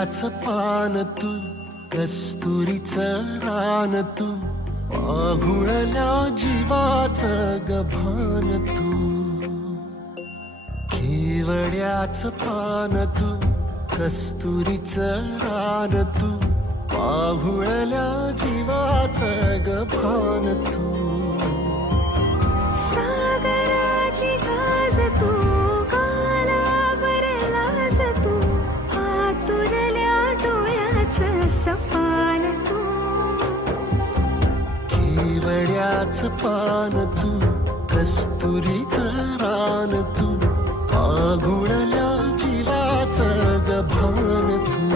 केवड्याच पान तू, कस्तुरीचं रान तू, पाघुळल्या जीवाचं गभान तू. केवड्याच पान तू, कस्तुरीचं रान तू, पाहुळल्या जीवाचं गभान तू. सागराची गाज तू, कालावर लाज तू, आतुरल्या डोळ्याचं सपान तू. केवड्याच पान तू, कस्तुरीचं रान तू, पाघुळल्या जीवाचं गभान तू.